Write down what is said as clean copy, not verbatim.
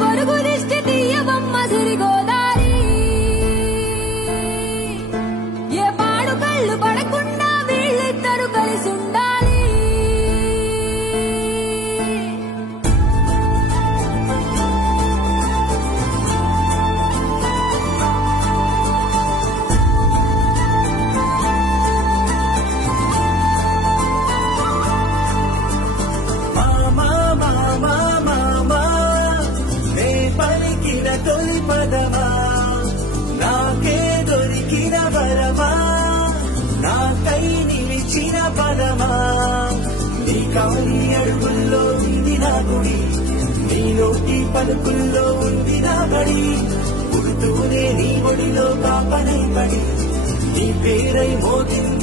పొరుగు దిష్టి తీయవమ్మ సిరిగోదారి ఏ పాడు కళ్ళు పడకుండా వీళ్ళిద్దరు కలిసి ఉండాలి తొలి పదమా నాకే దొరికిన వరమా నాకై నిలిచిన పదమా నీ కాలి అడుగుల్లో ఉంది నా గుడి నీ నోటి పలుకుల్లో ఉంది నా బడి పుడుతూనే నీ ఒడిలో పాపనై పడి నీ పేరై మోగింది